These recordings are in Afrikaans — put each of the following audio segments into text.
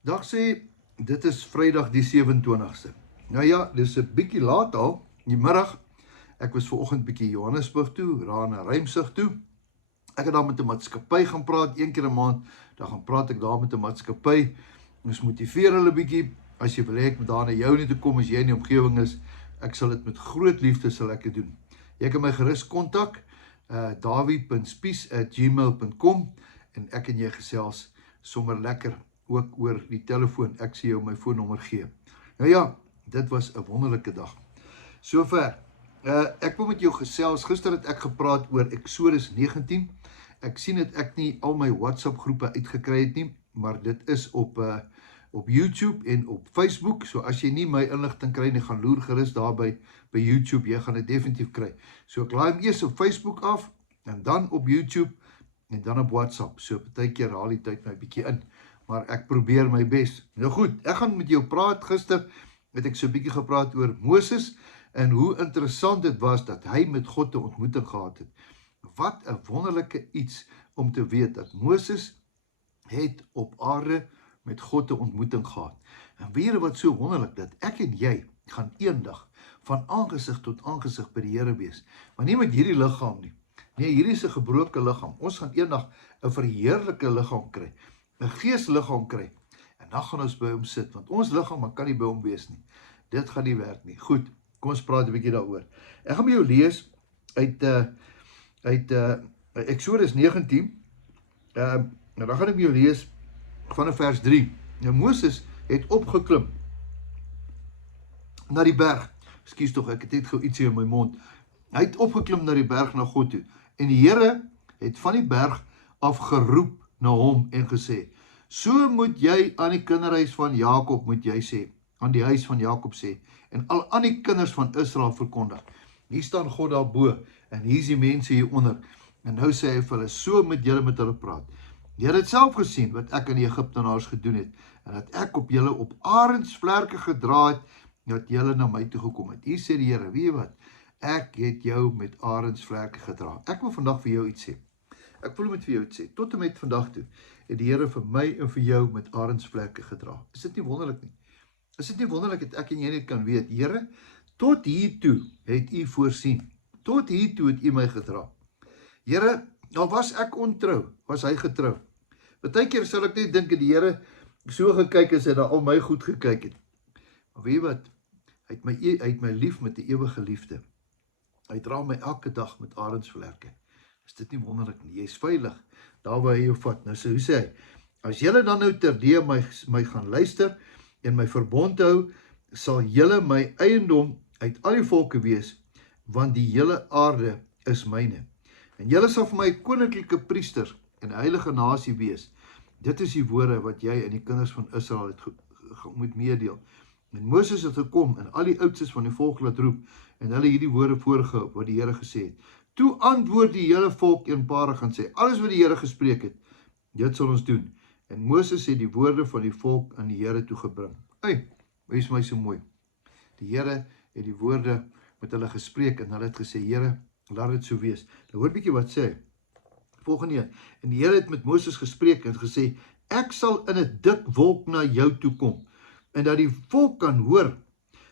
Dag sê, dit is Vrydag die 27ste. Nou ja, dis 'n bietjie laat al, in die middag. Ek was vanoggend bietjie Johannesburg toe, daar na Rymsig toe. Ek het daar met 'n maatskappy gaan praat, een keer 'n maand. Dan gaan praat ek daar met 'n maatskappy. Ons motiveer hulle bietjie. As jy wil hê ek moet daar na jou nie toe kom as jy in die omgewing is, ek sal dit met groot liefde sal ek dit doen. Jy kan my gerus kontak, dawie.spies@gmail.com en ek en jy gesels sommer lekker ook oor die telefoon. Ek sê jou my foonnommer gee. Nou ja, dit was 'n wonderlike dag. Sover. Ek wil met jou gesels. Gister het ek gepraat oor Eksodus 19. Ek sien dat ek nie al my WhatsApp groepe uitgekry het nie, maar dit is op YouTube en op Facebook. So as jy nie my inligting kry nie, gaan loer gerus daar by YouTube. Jy gaan dit definitief kry. So ek laai hom eers op Facebook af en dan op YouTube en dan op WhatsApp. So partykeer haal die tyd my bietjie in, maar ek probeer my bes. Nou goed, ek gaan met jou praat. Gister het ek so 'n bietjie gepraat oor Moses en hoe interessant dit was dat hy met God 'n ontmoeting gehad het. Wat 'n wonderlike iets om te weet dat Moses het op aarde met God 'n ontmoeting gehad. En weet jy wat so wonderlik, dat ek en jy gaan eendag van aangesig tot aangesig by die Here wees. Maar nie met hierdie liggaam nie. Nee, hierdie is 'n gebroke liggaam. Ons gaan eendag 'n verheerlike liggaam kry, 'n geesliggaam kry. En dan gaan ons by hom sit, want ons liggaam kan nie by hom wees nie. Dit gaan nie werk nie. Goed, kom ons praat 'n bietjie daaroor. Ek gaan met jou lees uit Eksodus 19. Nou dan gaan ek met jou lees van vers 3. Nou Moses het opgeklim na die berg. Ekskuus tog, ek het net gou ietsie in my mond. Hy het opgeklim na die berg na God toe. En die Here het van die berg af geroep na hom en gesê: "So moet jy aan die kinderhuis van Jakob moet jy sê, aan die huis van Jakob sê, en al aan die kinders van Israel verkondig." Hier staan God daarbo en hier is die mense hier onder. En nou sê hy vir hulle: "So moet julle met hulle praat. Julle het self gesien wat ek aan die Egiptenaars gedoen het, en dat ek op julle op arendsvlerke gedra het, dat julle na my toe gekom het." Hier sê die Here: "Weet jy wat? Ek het jou met arendsvlerke gedra." Ek wil vandag vir jou iets sê. Ek wil met vir jou iets sê. Tot en met vandag toe het die Here vir my en vir jou met arendsvlerke gedra. Is dit nie wonderlik nie? Is dit nie wonderlik dat ek en jy net kan weet, Here, tot hier toe het U voorsien. Tot hier toe het U my gedra. Here, nou was ek ontrou, was hy getrou. Partykeer sal ek net dink dat die Here so gekyk as hy daar al my goed gekyk het. Maar weet jy wat? Hy het my lief met 'n ewige liefde. Hy dra my elke dag met arendsvlerke. Is dit nie wonderlik nie? Jy is veilig daar waar hy jou vat. Nou hoe sê hy? As julle dan nou terdee my gaan luister en my verbond hou, sal julle my eiendom uit al die volke wees, want die hele aarde is myne. En julle sal vir my koninklike priesters en 'n heilige nasie wees. Dit is die woorde wat jy aan die kinders van Israel het moet meedeel. En Moses het gekom en al die oudstes van die volk laat roep en hulle hierdie woorde voorgehou wat die Here gesê het. Toe antwoord die hele volk eenparig en sê: "Alles wat die Here gespreek het, dit sal ons doen." En Moses het die woorde van die volk aan die Here toe gebring. Wees my so mooi. Die Here het die woorde met hulle gespreek en hulle het gesê: "Here, laat dit so wees." Nou hoor bietjie wat sê hy. Volgende een. En die Here het met Moses gespreek en gesê: "Ek sal in 'n dik wolk na jou toe kom, en dat die volk kan hoor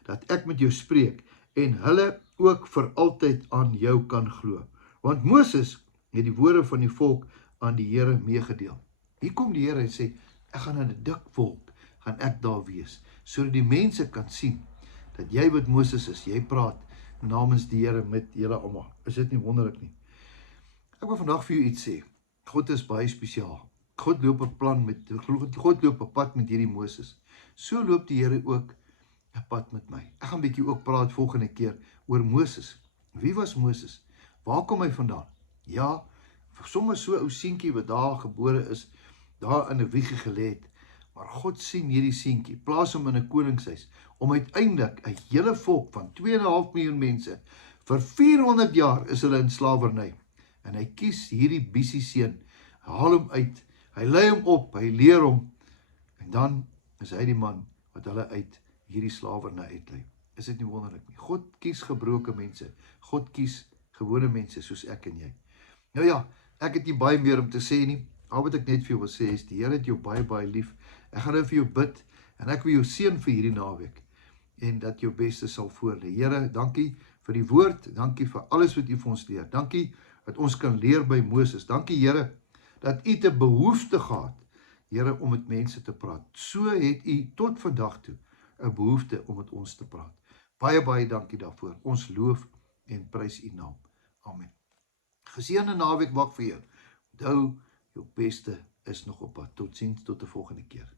dat ek met jou spreek, en hulle ook vir altyd aan jou kan glo." Want Moses het die woorde van die volk aan die Here meegedeel. Hier kom die Here en sê: "Ek gaan in 'n dik wolk, gaan ek daar wees, sodat die mense kan sien dat jy wat Moses is, jy praat namens die Here met julle almal." Is dit nie wonderlik nie? Ek wil vandag vir jou iets sê. God is baie spesiaal. God loop 'n God loop 'n pad met hierdie Moses. So loop die Here ook 'n pad met my. Ek gaan 'n bietjie ook praat volgende keer oor Moses. Wie was Moses? Waar kom hy vandaan? Ja, sommer so 'n ou seentjie wat daar gebore is, daar in 'n wiegie gelê het. Maar God sien hierdie seentjie, plaas hom in 'n koningshuis, om uiteindelik 'n hele volk van 2,5 miljoen mense, vir 400 jaar is hulle in slawerny. En hy kies hierdie biesie seun, haal hom uit, hy lei hom op, hy leer hom, en dan is hy die man wat hulle uit hierdie slawerny uitlei. Is dit nie wonderlik nie? God kies gebroke mense, God kies gewone mense soos ek en jy. Nou ja, ek het nie baie meer om te sê nie. Al wat ek net vir jou wil sê is, die Here het jou baie, baie lief. Ek gaan nou vir jou bid, en ek wil jou seën vir hierdie naweek, en dat jou beste sal voorlê. Here, dankie vir die woord, dankie vir alles wat u vir ons leer. Dankie dat ons kan leer by Moses. Dankie Here, dat u te behoefte gehad, Here, om met mense te praat. So het u tot vandag toe 'n behoefte om met ons te praat. Baie, baie dankie daarvoor. Ons loof en prys u naam. Amen. Geseënde naweek wag vir jou. Onthou, jou beste is nog op pad. Totsiens, tot 'n volgende keer.